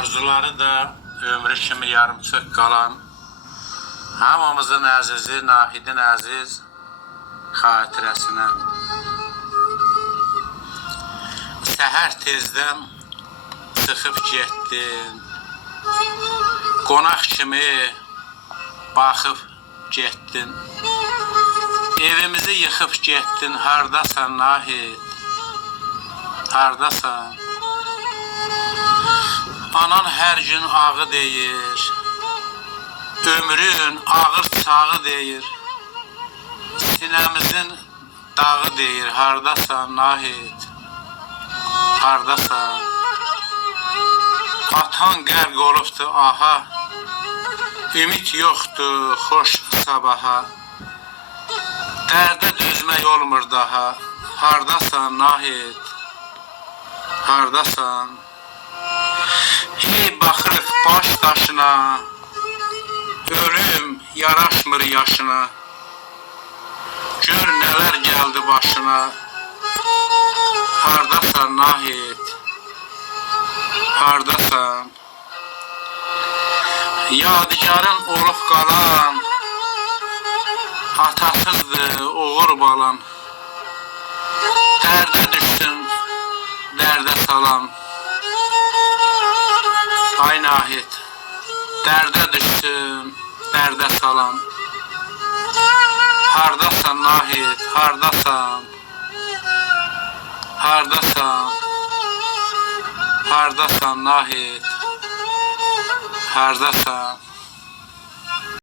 arzuları da ömrü kimi yarımçıq qalan hamımızın əzizi Nahidin əziz xatirəsinə. Səhər tezdən çıxıb getdin, qonaq kimi baxıb getdin, evimizi yıxıb getdin. Hardasan Nahid, hardasan? Anan hər gün ağı deyir, ömrün ağır çağı deyir, sinəmizin dağı deyir. Hardasan Nahid, hardasan? Atan qərq olubdu aha, ümid yoxdur xoş sabaha, dərdə düzmək olmur daha. Hardasan Nahid, hardasan? Hey baxırıq baş daşına, ölüm yaraşmır yaşına, gör nələr gəldi başına. Hardasan Nahid, hardasan? Yadigarın olub qalan, atasızdır oğur balan, dərdə düşsün dərdə salan. Ay Nahid, dərdə düşsün dərdə salan. Hardasan Nahid, hardasan? Hardasan? Hardasan Nahid, hardasan?